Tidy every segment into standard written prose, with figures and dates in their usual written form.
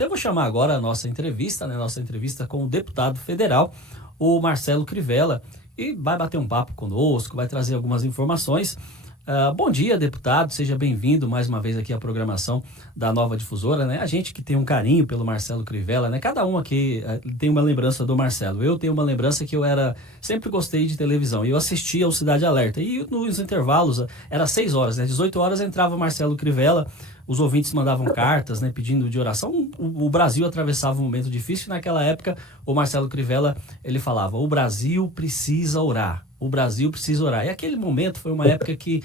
Eu vou chamar agora a nossa entrevista, né? Nossa entrevista com o deputado federal, o Marcelo Crivella, e vai bater um papo conosco, vai trazer algumas informações. Bom dia, deputado, seja bem-vindo mais uma vez aqui à programação da Nova Difusora, né? A gente que tem um carinho pelo Marcelo Crivella, né? Cada um aqui tem uma lembrança do Marcelo. Eu tenho uma lembrança que sempre gostei de televisão, e eu assistia ao Cidade Alerta, e nos intervalos, era 6 horas, né? 18 horas entrava o Marcelo Crivella, os ouvintes mandavam cartas, né, pedindo de oração. O Brasil atravessava um momento difícil, e naquela época o Marcelo Crivella, ele falava: o Brasil precisa orar, o Brasil precisa orar. E aquele momento foi uma época que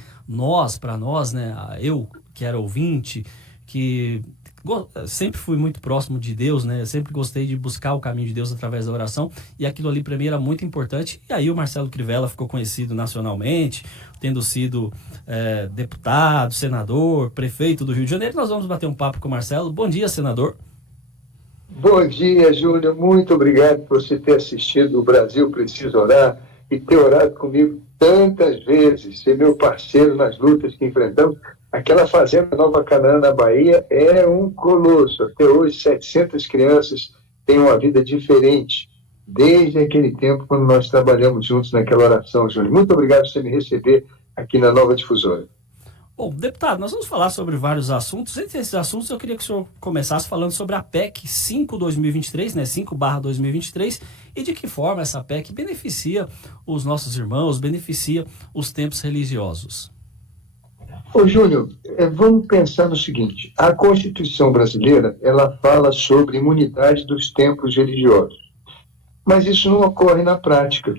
para nós, né, eu que era ouvinte, que sempre fui muito próximo de Deus, né, sempre gostei de buscar o caminho de Deus através da oração, e aquilo ali para mim era muito importante. E aí o Marcelo Crivella ficou conhecido nacionalmente, tendo sido deputado, senador, prefeito do Rio de Janeiro. Nós vamos bater um papo com o Marcelo. Bom dia, senador. Bom dia, Júnior. Muito obrigado por você ter assistido O Brasil Precisa Orar e ter orado comigo tantas vezes, ser meu parceiro nas lutas que enfrentamos. Aquela fazenda Nova Canaã, na Bahia, é um colosso. Até hoje, 700 crianças têm uma vida diferente, desde aquele tempo, quando nós trabalhamos juntos naquela oração, Júnior. Muito obrigado por você me receber aqui na Nova Difusora. Bom, deputado, nós vamos falar sobre vários assuntos. Entre esses assuntos, eu queria que o senhor começasse falando sobre a PEC 5/2023, né, 5/2023, e de que forma essa PEC beneficia os nossos irmãos, beneficia os templos religiosos. Ô, Júnior, vamos pensar no seguinte: a Constituição brasileira, ela fala sobre imunidade dos templos religiosos, mas isso não ocorre na prática.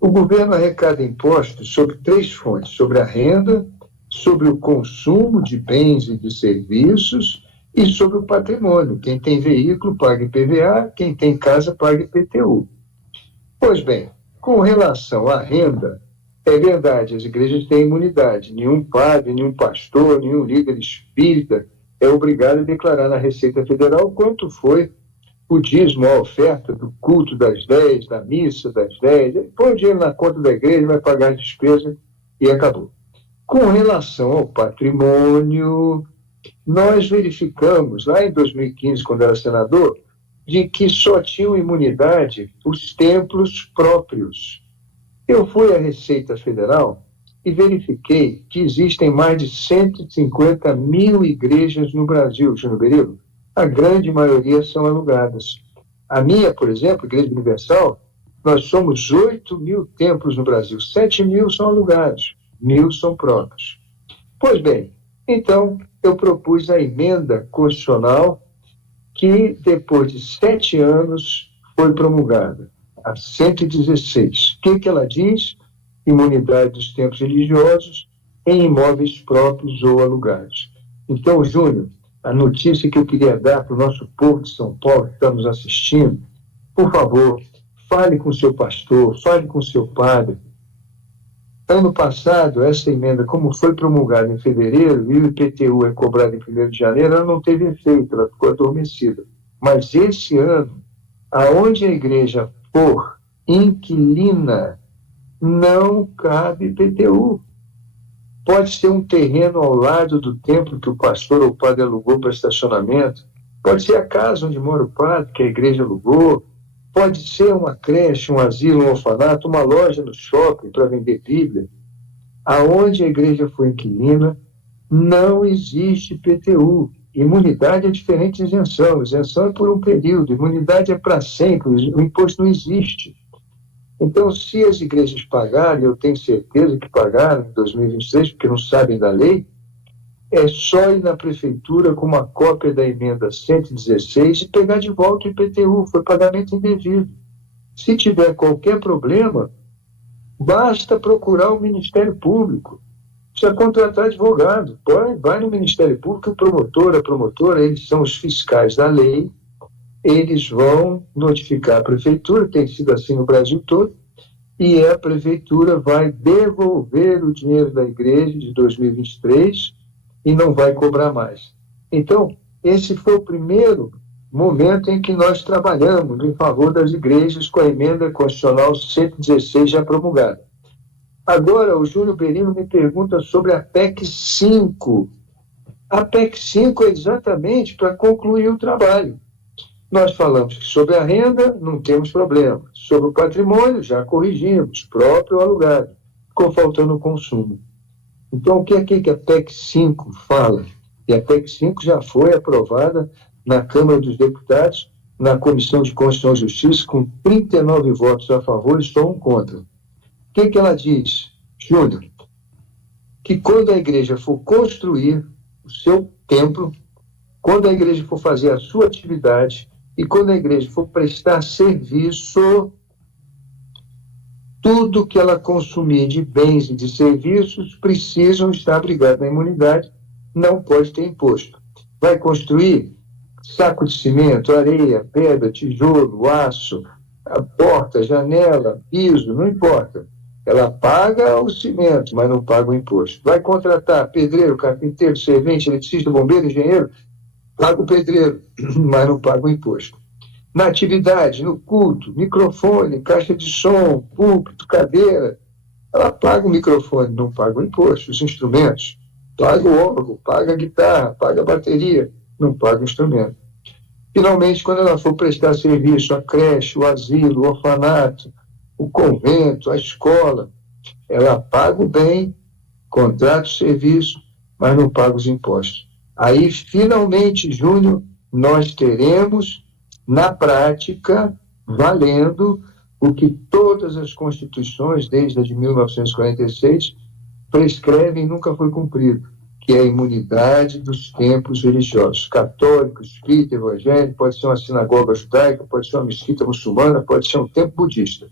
O governo arrecada impostos sobre 3 fontes: sobre a renda, sobre o consumo de bens e de serviços e sobre o patrimônio. Quem tem veículo paga IPVA, quem tem casa paga IPTU. Pois bem, com relação à renda, é verdade, as igrejas têm imunidade. Nenhum padre, nenhum pastor, nenhum líder espírita é obrigado a declarar na Receita Federal quanto foi o dízimo, a oferta do culto das 10, da missa das 10. Ele põe o dinheiro na conta da igreja, vai pagar a despesa e acabou. Com relação ao patrimônio, nós verificamos, lá em 2015, quando era senador, de que só tinham imunidade os templos próprios. Eu fui à Receita Federal e verifiquei que existem mais de 150 mil igrejas no Brasil, Júnior Berilo. A grande maioria são alugadas. A minha, por exemplo, Igreja Universal, nós somos 8 mil templos no Brasil, 7 mil são alugados. 1.000 são próprios. Pois bem, então eu propus a emenda constitucional que, depois de 7 anos, foi promulgada, a 116. O que ela diz? Imunidade dos templos religiosos em imóveis próprios ou alugados. Então, Júnior, a notícia que eu queria dar para o nosso povo de São Paulo que está nos assistindo: por favor, fale com o seu pastor, fale com o seu padre. Ano passado, essa emenda, como foi promulgada em fevereiro e o IPTU é cobrado em 1º de janeiro, ela não teve efeito, ela ficou adormecida. Mas esse ano, aonde a igreja for inquilina, não cabe IPTU. Pode ser um terreno ao lado do templo que o pastor ou o padre alugou para estacionamento, pode ser a casa onde mora o padre, que a igreja alugou, pode ser uma creche, um asilo, um orfanato, uma loja no shopping para vender Bíblia. Aonde a igreja for inquilina, não existe IPTU. Imunidade é diferente de isenção. Isenção é por um período, imunidade é para sempre, o imposto não existe. Então, se as igrejas pagarem, eu tenho certeza que pagaram em 2023, porque não sabem da lei, é só ir na prefeitura com uma cópia da emenda 116 e pegar de volta o IPTU, foi pagamento indevido. Se tiver qualquer problema, basta procurar o Ministério Público. Precisa contratar advogado. Vai no Ministério Público, o promotor, a promotora, eles são os fiscais da lei, eles vão notificar a prefeitura, tem sido assim no Brasil todo, e a prefeitura vai devolver o dinheiro da igreja de 2023 e não vai cobrar mais. Então, esse foi o primeiro momento em que nós trabalhamos em favor das igrejas com a emenda constitucional 116 já promulgada. Agora, o Júnior Berilo me pergunta sobre a PEC 5. A PEC 5 é exatamente para concluir o trabalho. Nós falamos que sobre a renda não temos problema. Sobre o patrimônio, já corrigimos, próprio ou alugado. Ficou faltando o consumo. Então, o que é que a PEC 5 fala? E a PEC 5 já foi aprovada na Câmara dos Deputados, na Comissão de Constituição e Justiça, com 39 votos a favor e só um contra. O que ela diz, Júnior? Que quando a igreja for construir o seu templo, quando a igreja for fazer a sua atividade e quando a igreja for prestar serviço, tudo que ela consumir de bens e de serviços precisam estar abrigados na imunidade, não pode ter imposto. Vai construir saco de cimento, areia, pedra, tijolo, aço, a porta, janela, piso, não importa. Ela paga o cimento, mas não paga o imposto. Vai contratar pedreiro, carpinteiro, servente, eletricista, bombeiro, engenheiro, paga o pedreiro, mas não paga o imposto. Na atividade, no culto, microfone, caixa de som, púlpito, cadeira, ela paga o microfone, não paga o imposto. Os instrumentos, paga o órgão, paga a guitarra, paga a bateria, não paga o instrumento. Finalmente, quando ela for prestar serviço à creche, o asilo, o orfanato, o convento, a escola, ela paga o bem, contrata o serviço, mas não paga os impostos. Aí, finalmente, Júnior, nós teremos, na prática, valendo o que todas as constituições, desde a de 1946, prescrevem e nunca foi cumprido, que é a imunidade dos templos religiosos, católico, espírita, evangélico, pode ser uma sinagoga judaica, pode ser uma mesquita muçulmana, pode ser um templo budista.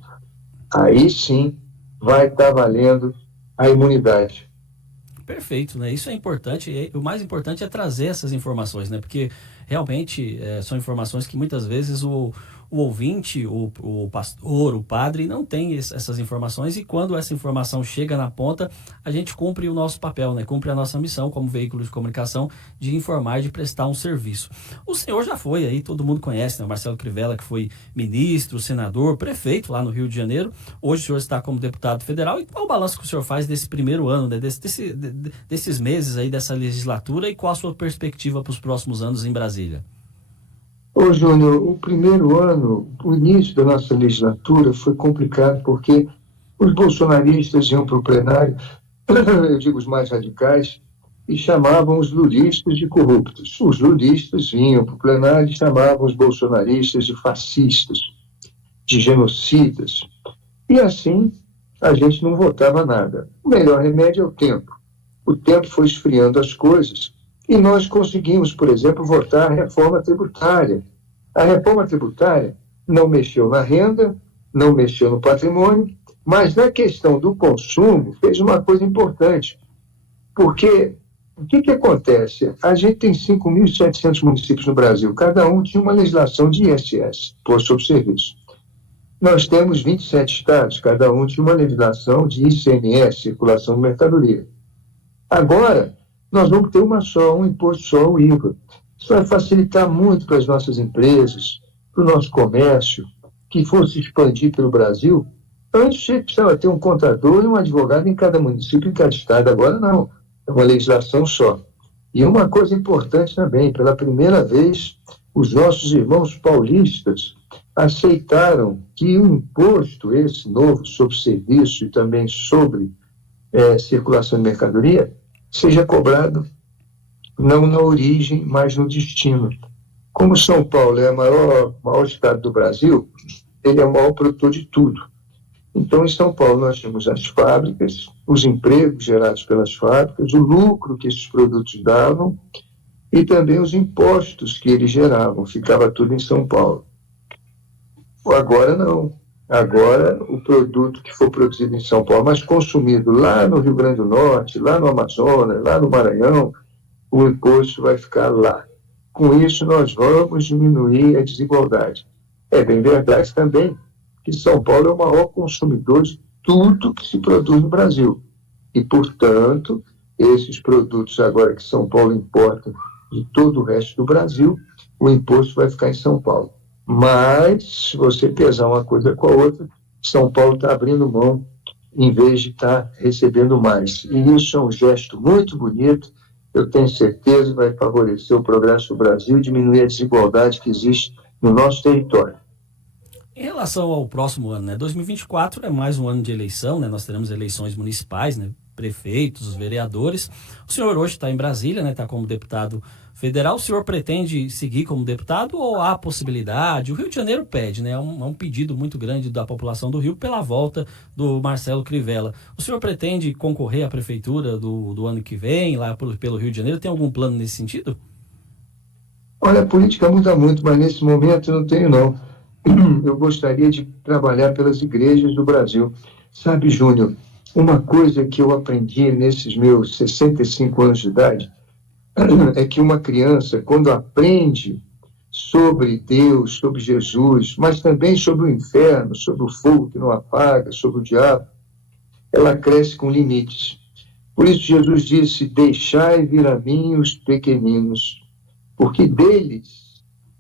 Aí sim vai estar valendo a imunidade. Perfeito, né? Isso é importante, e o mais importante é trazer essas informações, né? Porque realmente são informações que muitas vezes o ouvinte, o pastor, o padre não tem essas informações, e quando essa informação chega na ponta, a gente cumpre o nosso papel, né? Cumpre a nossa missão como veículo de comunicação de informar e de prestar um serviço. O senhor já foi aí, todo mundo conhece, né? O Marcelo Crivella, que foi ministro, senador, prefeito lá no Rio de Janeiro. Hoje o senhor está como deputado federal. E qual o balanço que o senhor faz desse primeiro ano, né? Desses meses aí dessa legislatura, e qual a sua perspectiva para os próximos anos em Brasília? Ô, Júnior, o primeiro ano, o início da nossa legislatura foi complicado porque os bolsonaristas iam para o plenário, eu digo os mais radicais, e chamavam os lulistas de corruptos. Os lulistas vinham para o plenário e chamavam os bolsonaristas de fascistas, de genocidas. E assim a gente não votava nada. O melhor remédio é o tempo. O tempo foi esfriando as coisas e nós conseguimos, por exemplo, votar a reforma tributária. A reforma tributária não mexeu na renda, não mexeu no patrimônio, mas na questão do consumo fez uma coisa importante. Porque o que acontece? A gente tem 5.700 municípios no Brasil, cada um tinha uma legislação de ISS, Imposto sobre Serviço. Nós temos 27 estados, cada um tinha uma legislação de ICMS, Circulação de Mercadoria. Agora, nós vamos ter um imposto só, o IVA. Isso vai facilitar muito para as nossas empresas, para o nosso comércio, que fosse expandir pelo Brasil. Antes você precisava ter um contador e um advogado em cada município, em cada estado. Agora não, é uma legislação só. E uma coisa importante também, pela primeira vez, os nossos irmãos paulistas aceitaram que o imposto, esse novo, sobre serviço e também sobre circulação de mercadoria, seja cobrado não na origem, mas no destino. Como São Paulo é o maior estado do Brasil, ele é o maior produtor de tudo. Então, em São Paulo, nós temos as fábricas, os empregos gerados pelas fábricas, o lucro que esses produtos davam e também os impostos que eles geravam. Ficava tudo em São Paulo. Agora não. Agora, o produto que for produzido em São Paulo, mas consumido lá no Rio Grande do Norte, lá no Amazonas, lá no Maranhão, o imposto vai ficar lá. Com isso, nós vamos diminuir a desigualdade. É bem verdade também que São Paulo é o maior consumidor de tudo que se produz no Brasil. E, portanto, esses produtos agora que São Paulo importa de todo o resto do Brasil, o imposto vai ficar em São Paulo. Mas, se você pesar uma coisa com a outra, São Paulo está abrindo mão em vez de estar recebendo mais. E isso é um gesto muito bonito, eu tenho certeza que vai favorecer o progresso do Brasil e diminuir a desigualdade que existe no nosso território. Em relação ao próximo ano, né? 2024 é mais um ano de eleição, né? Nós teremos eleições municipais, né? Prefeitos, os vereadores. O senhor hoje está em Brasília, né? Está como deputado federal. O senhor pretende seguir como deputado ou há possibilidade? O Rio de Janeiro pede, né? É um pedido muito grande da população do Rio pela volta do Marcelo Crivella. O senhor pretende concorrer à prefeitura do ano que vem, lá pelo Rio de Janeiro? Tem algum plano nesse sentido? Olha, a política muda muito, mas nesse momento eu não tenho, não. Eu gostaria de trabalhar pelas igrejas do Brasil. Sabe, Júnior, uma coisa que eu aprendi nesses meus 65 anos de idade é que uma criança, quando aprende sobre Deus, sobre Jesus, mas também sobre o inferno, sobre o fogo que não apaga, sobre o diabo, ela cresce com limites. Por isso Jesus disse: deixai vir a mim os pequeninos, porque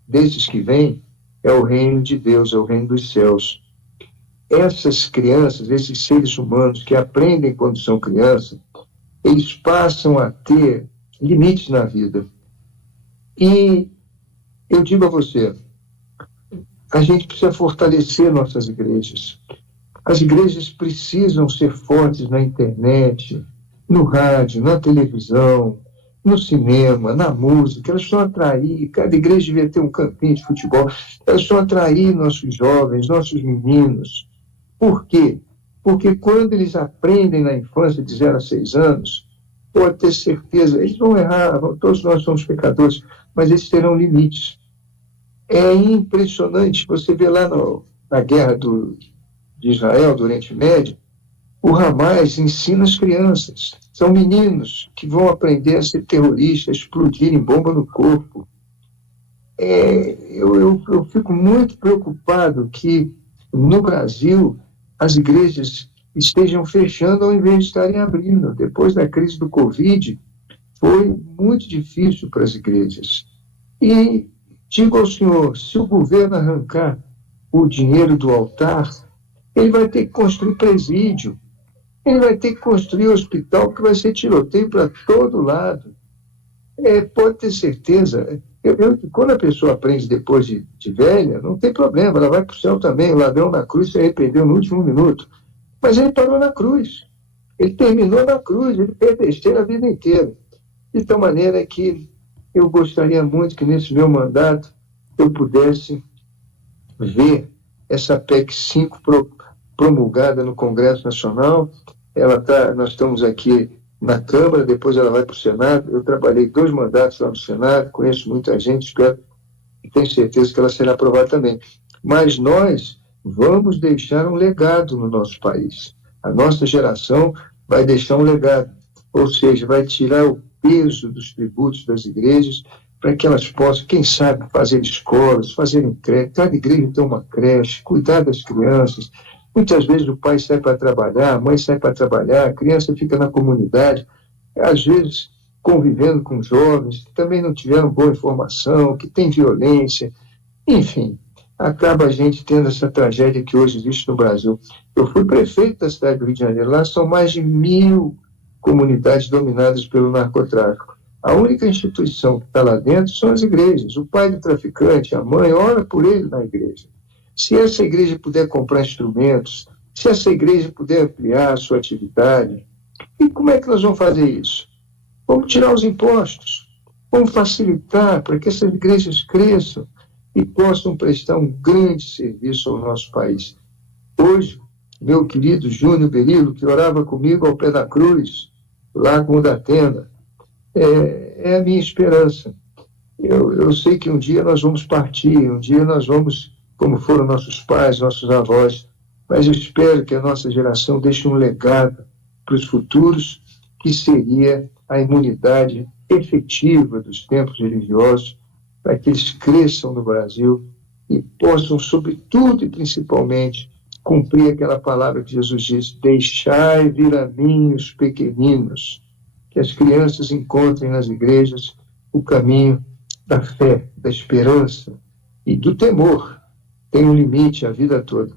desses que vêm, é o reino de Deus, é o reino dos céus. Essas crianças, esses seres humanos que aprendem quando são crianças, eles passam a ter limites na vida. E eu digo a você, a gente precisa fortalecer nossas igrejas. As igrejas precisam ser fortes na internet, no rádio, na televisão, no cinema, na música. Elas precisam atrair, cada igreja devia ter um campinho de futebol, elas precisam atrair nossos jovens, nossos meninos. Por quê? Porque quando eles aprendem na infância de 0 a 6 anos, pode ter certeza, eles vão errar, todos nós somos pecadores, mas eles terão limites. É impressionante, você vê lá na guerra de Israel, do Oriente Médio, o Hamas ensina as crianças. São meninos que vão aprender a ser terroristas, explodirem bomba no corpo. Eu fico muito preocupado que, no Brasil, as igrejas estejam fechando ao invés de estarem abrindo. Depois da crise do Covid, foi muito difícil para as igrejas. E digo ao senhor, se o governo arrancar o dinheiro do altar, ele vai ter que construir presídio, ele vai ter que construir hospital, que vai ser tiroteio para todo lado. Pode ter certeza. Quando a pessoa aprende depois de velha, não tem problema, ela vai para o céu também. O ladrão na cruz se arrependeu no último minuto. Mas ele parou na cruz. Ele terminou na cruz, ele fez besteira a vida inteira. De tal maneira que eu gostaria muito que nesse meu mandato eu pudesse ver essa PEC 5 promulgada no Congresso Nacional. Nós estamos aqui na Câmara, depois ela vai para o Senado. Eu trabalhei 2 mandatos lá no Senado, conheço muita gente, espero e tenho certeza que ela será aprovada também. Mas nós vamos deixar um legado no nosso país. A nossa geração vai deixar um legado, ou seja, vai tirar o peso dos tributos das igrejas para que elas possam, quem sabe, fazer escolas, fazerem creche. Cada igreja tem uma creche, cuidar das crianças. Muitas vezes o pai sai para trabalhar, a mãe sai para trabalhar, a criança fica na comunidade, às vezes convivendo com jovens que também não tiveram boa informação, que tem violência, enfim, acaba a gente tendo essa tragédia que hoje existe no Brasil. Eu fui prefeito da cidade do Rio de Janeiro, lá são mais de 1.000 comunidades dominadas pelo narcotráfico. A única instituição que está lá dentro são as igrejas. O pai do traficante, a mãe, ora por ele na igreja. Se essa igreja puder comprar instrumentos, se essa igreja puder ampliar a sua atividade, e como é que nós vamos fazer isso? Vamos tirar os impostos, vamos facilitar para que essas igrejas cresçam e possam prestar um grande serviço ao nosso país. Hoje, meu querido Júnior Berilo, que orava comigo ao pé da cruz, lá com o da tenda, é a minha esperança. Eu sei que um dia nós vamos partir, um dia nós vamos, como foram nossos pais, nossos avós, mas eu espero que a nossa geração deixe um legado para os futuros, que seria a imunidade efetiva dos templos religiosos, para que eles cresçam no Brasil e possam, sobretudo e principalmente, cumprir aquela palavra que Jesus disse: deixai vir a mim os pequeninos, que as crianças encontrem nas igrejas o caminho da fé, da esperança e do temor. Tem um limite a vida toda.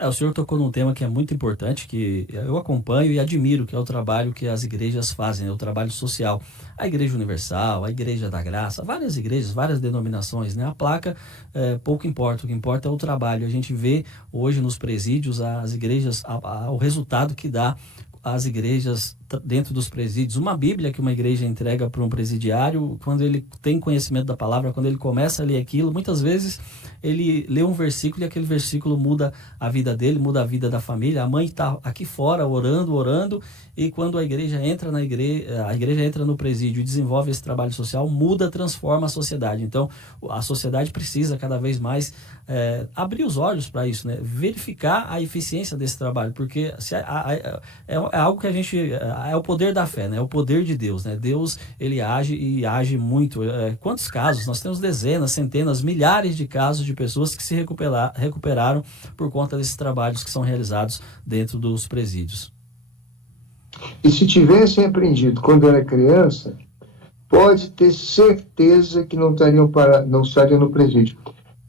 O senhor tocou num tema que é muito importante, que eu acompanho e admiro, que é o trabalho que as igrejas fazem, né? O trabalho social. A Igreja Universal, a Igreja da Graça, várias igrejas, várias denominações, né? A placa, pouco importa, o que importa é o trabalho. A gente vê hoje nos presídios as igrejas, o resultado que dá as igrejas dentro dos presídios. Uma Bíblia que uma igreja entrega para um presidiário, quando ele tem conhecimento da palavra, quando ele começa a ler aquilo, muitas vezes ele lê um versículo e aquele versículo muda a vida dele, muda a vida da família. A mãe está aqui fora orando, e quando a igreja entra a igreja entra no presídio e desenvolve esse trabalho social, muda, transforma a sociedade. Então, a sociedade precisa cada vez mais abrir os olhos para isso, né? Verificar a eficiência desse trabalho, porque é algo que a gente... é o poder da fé, né? É o poder de Deus, né? Deus, ele age e age muito. Quantos casos? Nós temos dezenas, centenas, milhares de casos de pessoas que se recuperaram por conta desses trabalhos que são realizados dentro dos presídios. E se tivessem aprendido quando era criança, pode ter certeza que não estariam no presídio.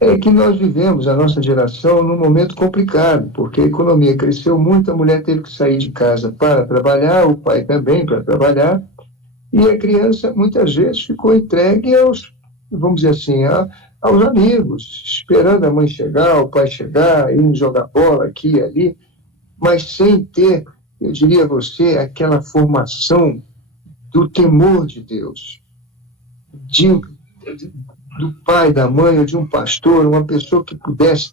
É que nós vivemos, a nossa geração, num momento complicado, porque a economia cresceu muito, a mulher teve que sair de casa para trabalhar, o pai também para trabalhar, e a criança muitas vezes ficou entregue aos, vamos dizer assim, aos amigos, esperando a mãe chegar, o pai chegar, indo jogar bola aqui e ali, mas sem ter, eu diria a você, aquela formação do temor de Deus, do pai, da mãe, ou de um pastor, uma pessoa que pudesse...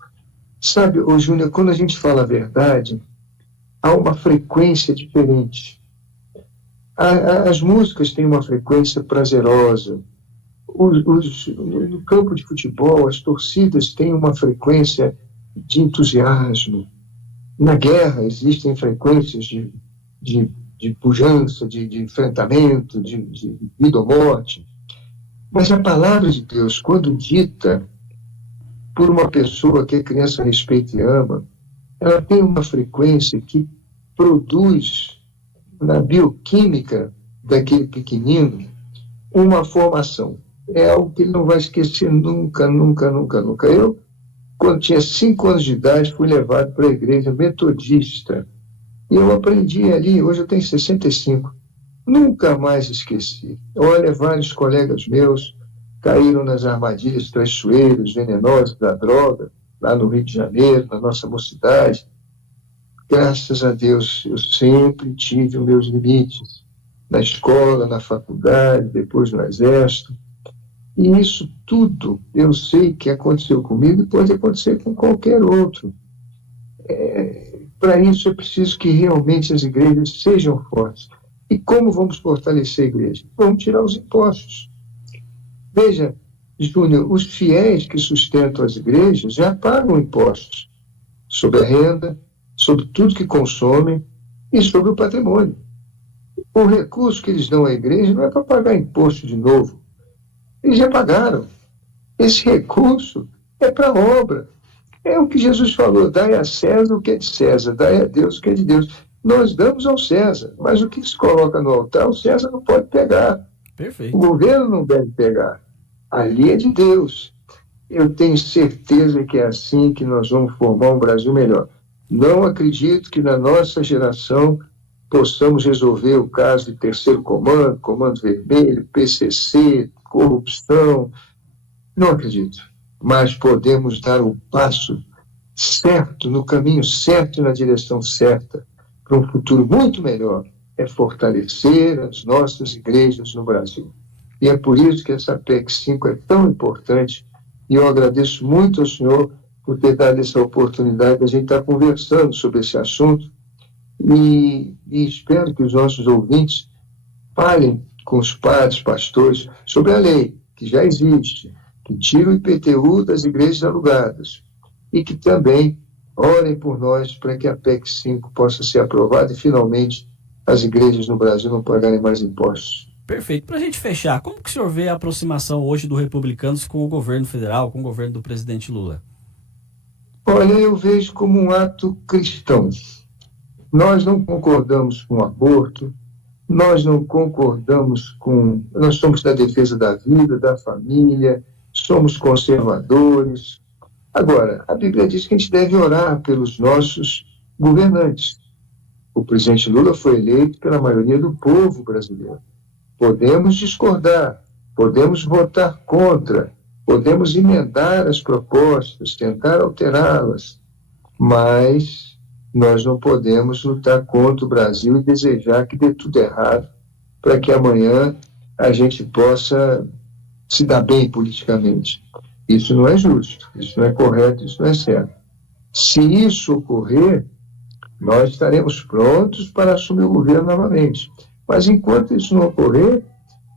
Sabe, Júnior, quando a gente fala a verdade, há uma frequência diferente. As músicas têm uma frequência prazerosa. No campo de futebol, as torcidas têm uma frequência de entusiasmo. Na guerra existem frequências de pujança, de enfrentamento, de vida ou morte. Mas a palavra de Deus, quando dita por uma pessoa que a criança respeita e ama, ela tem uma frequência que produz na bioquímica daquele pequenino uma formação. É algo que ele não vai esquecer nunca, nunca, nunca, nunca. Eu, quando tinha 5 anos de idade, fui levado para a igreja metodista. E eu aprendi ali, hoje eu tenho 65. Nunca mais esqueci. Olha, vários colegas meus caíram nas armadilhas traiçoeiras, venenosas da droga, lá no Rio de Janeiro, na nossa mocidade. Graças a Deus, eu sempre tive os meus limites. Na escola, na faculdade, depois no exército. E isso tudo eu sei que aconteceu comigo e pode acontecer com qualquer outro. Para isso é preciso que realmente as igrejas sejam fortes. E como vamos fortalecer a igreja? Vamos tirar os impostos. Veja, Júnior, os fiéis que sustentam as igrejas já pagam impostos sobre a renda, sobre tudo que consomem e sobre o patrimônio. O recurso que eles dão à igreja não é para pagar imposto de novo. Eles já pagaram. Esse recurso é para a obra. É o que Jesus falou, dai a César o que é de César, dai a Deus o que é de Deus. Nós damos ao César, mas o que se coloca no altar, o César não pode pegar. Perfeito. O governo não deve pegar. Ali é de Deus. Eu tenho certeza que é assim que nós vamos formar um Brasil melhor. Não acredito que na nossa geração possamos resolver o caso de terceiro comando, comando vermelho, PCC, corrupção. Não acredito. Mas podemos dar o passo certo, no caminho certo e na direção certa, para um futuro muito melhor, é fortalecer as nossas igrejas no Brasil. E é por isso que essa PEC 5 é tão importante, e eu agradeço muito ao senhor por ter dado essa oportunidade de a gente estar conversando sobre esse assunto, e espero que os nossos ouvintes falem com os padres, pastores, sobre a lei, que já existe, que tira o IPTU das igrejas alugadas, e que também orem por nós para que a PEC 5 possa ser aprovada e, finalmente, as igrejas no Brasil não pagarem mais impostos. Perfeito. Para a gente fechar, como que o senhor vê a aproximação hoje do Republicanos com o governo federal, com o governo do presidente Lula? Olha, eu vejo como um ato cristão. Nós não concordamos com o aborto, nós não concordamos com... Nós somos da defesa da vida, da família, somos conservadores. Agora, a Bíblia diz que a gente deve orar pelos nossos governantes. O presidente Lula foi eleito pela maioria do povo brasileiro. Podemos discordar, podemos votar contra, podemos emendar as propostas, tentar alterá-las, mas nós não podemos lutar contra o Brasil e desejar que dê tudo errado para que amanhã a gente possa se dar bem politicamente. Isso não é justo, isso não é correto, isso não é certo. Se isso ocorrer, nós estaremos prontos para assumir o governo novamente. Mas enquanto isso não ocorrer,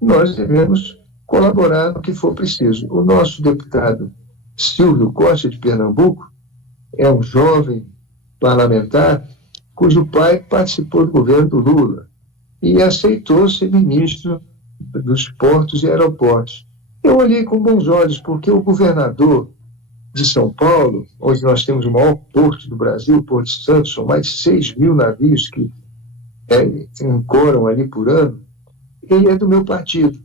nós devemos colaborar no que for preciso. O nosso deputado Silvio Costa, de Pernambuco, é um jovem parlamentar cujo pai participou do governo do Lula e aceitou ser ministro dos portos e aeroportos. Eu olhei com bons olhos, porque o governador de São Paulo, onde nós temos o maior porto do Brasil, o Porto de Santos, são mais de 6 mil navios que ancoram ali por ano, ele é do meu partido,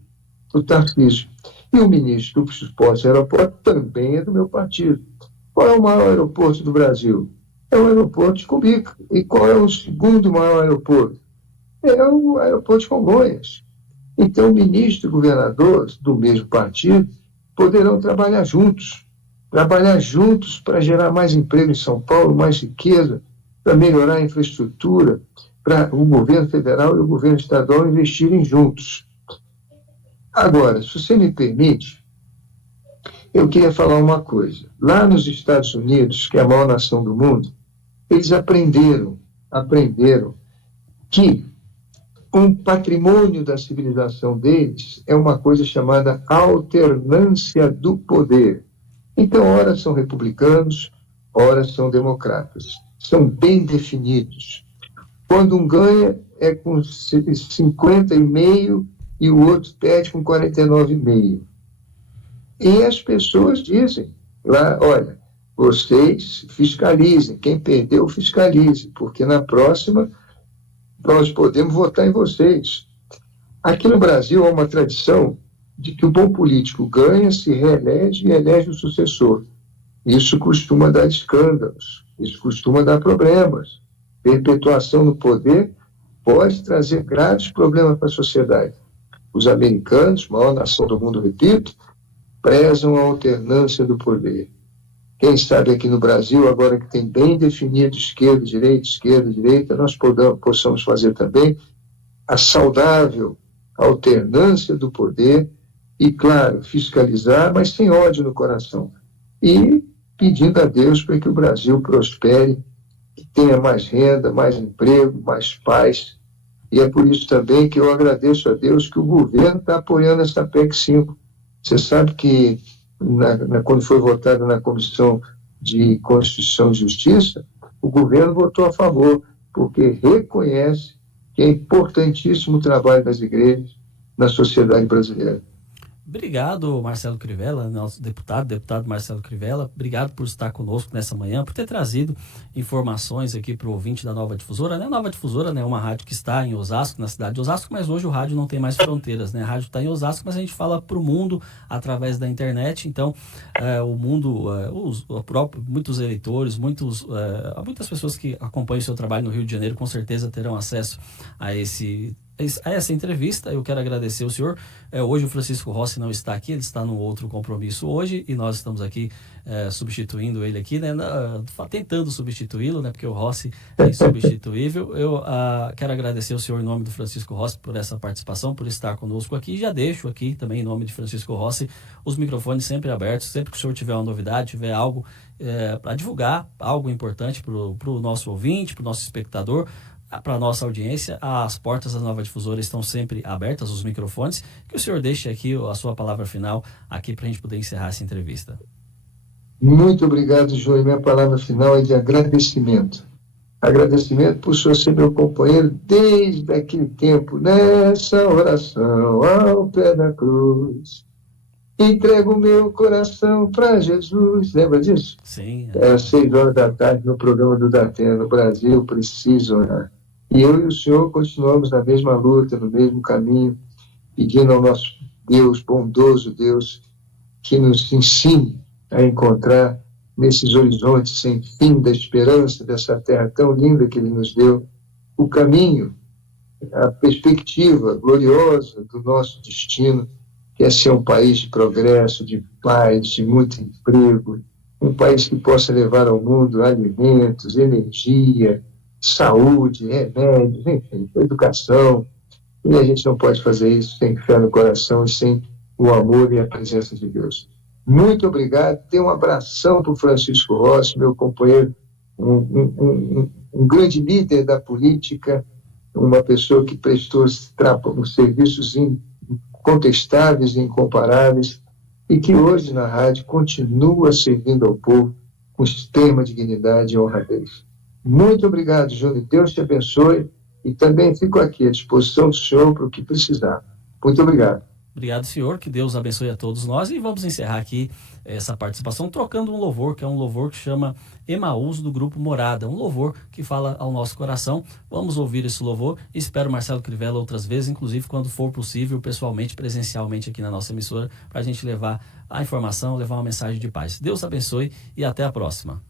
do Tarcísio. E o ministro dos Portos e Aeroportos também é do meu partido. Qual é o maior aeroporto do Brasil? É o aeroporto de Cumbica. E qual é o segundo maior aeroporto? É o aeroporto de Congonhas. Então, o ministro e o governador do mesmo partido poderão trabalhar juntos para gerar mais emprego em São Paulo, mais riqueza, para melhorar a infraestrutura, para o governo federal e o governo estadual investirem juntos. Agora, se você me permite, eu queria falar uma coisa. Lá nos Estados Unidos, que é a maior nação do mundo, eles aprenderam que um patrimônio da civilização deles é uma coisa chamada alternância do poder. Então, ora são republicanos, ora são democratas. São bem definidos. Quando um ganha, é com 50,5% e o outro perde com 49,5%. E as pessoas dizem lá, olha, vocês fiscalizem, quem perdeu, fiscalize, porque na próxima nós podemos votar em vocês. Aqui no Brasil há uma tradição de que o bom político ganha, se reelege e elege o sucessor. Isso costuma dar escândalos, isso costuma dar problemas. Perpetuação no poder pode trazer graves problemas para a sociedade. Os americanos, maior nação do mundo, repito, prezam a alternância do poder. Quem sabe aqui no Brasil, agora que tem bem definido esquerda, direita, nós possamos fazer também a saudável alternância do poder e, claro, fiscalizar, mas sem ódio no coração. E pedindo a Deus para que o Brasil prospere, que tenha mais renda, mais emprego, mais paz. E é por isso também que eu agradeço a Deus que o governo está apoiando essa PEC 5. Você sabe que, quando foi votada na Comissão de Constituição e Justiça, o governo votou a favor, porque reconhece que é importantíssimo o trabalho das igrejas na sociedade brasileira. Obrigado, Marcelo Crivella, nosso deputado Marcelo Crivella. Obrigado por estar conosco nessa manhã, por ter trazido informações aqui para o ouvinte da Nova Difusora. A Nova Difusora é uma rádio que está em Osasco, na cidade de Osasco, mas hoje o rádio não tem mais fronteiras, né? A rádio está em Osasco, mas a gente fala para o mundo através da internet. Então, o mundo, muitos eleitores, muitas pessoas que acompanham o seu trabalho no Rio de Janeiro, com certeza terão acesso a essa entrevista. Eu quero agradecer o senhor. Hoje o Francisco Rossi não está aqui, ele está num outro compromisso hoje e nós estamos aqui substituindo ele aqui, né? Tentando substituí-lo, né? Porque o Rossi é insubstituível. Eu quero agradecer ao senhor em nome do Francisco Rossi por essa participação, por estar conosco aqui, e já deixo aqui também em nome de Francisco Rossi os microfones sempre abertos, sempre que o senhor tiver uma novidade, tiver algo para divulgar, algo importante para o nosso ouvinte, para o nosso espectador, para a nossa audiência, as portas da Nova Difusora estão sempre abertas, os microfones, que o senhor deixe aqui a sua palavra final aqui para a gente poder encerrar essa entrevista. Muito obrigado, Júlio. Minha palavra final é de agradecimento. Agradecimento por o senhor ser meu companheiro desde aquele tempo, nessa oração ao pé da cruz. Entrego o meu coração para Jesus. Lembra disso? Sim. Às 6 horas da tarde, no programa do Datena, no Brasil, preciso orar. E eu e o senhor continuamos na mesma luta, no mesmo caminho, pedindo ao nosso Deus, bondoso Deus, que nos ensine a encontrar nesses horizontes sem fim da esperança dessa terra tão linda que Ele nos deu, o caminho, a perspectiva gloriosa do nosso destino, que é ser um país de progresso, de paz, de muito emprego, um país que possa levar ao mundo alimentos, energia, saúde, remédios, enfim, educação. E a gente não pode fazer isso sem fé no coração e sem o amor e a presença de Deus. Muito obrigado. Dê um abração para o Francisco Rossi, meu companheiro, um grande líder da política, uma pessoa que prestou serviços incontestáveis e incomparáveis, e que hoje na rádio continua servindo ao povo com extrema dignidade e honradez. Muito obrigado, Júnior. Deus te abençoe e também fico aqui à disposição do senhor para o que precisar. Muito obrigado. Obrigado, senhor. Que Deus abençoe a todos nós. E vamos encerrar aqui essa participação trocando um louvor, que é um louvor que chama Emaús, do Grupo Morada. Um louvor que fala ao nosso coração. Vamos ouvir esse louvor. Espero Marcelo Crivella outras vezes, inclusive quando for possível, pessoalmente, presencialmente aqui na nossa emissora, para a gente levar a informação, levar uma mensagem de paz. Deus abençoe e até a próxima.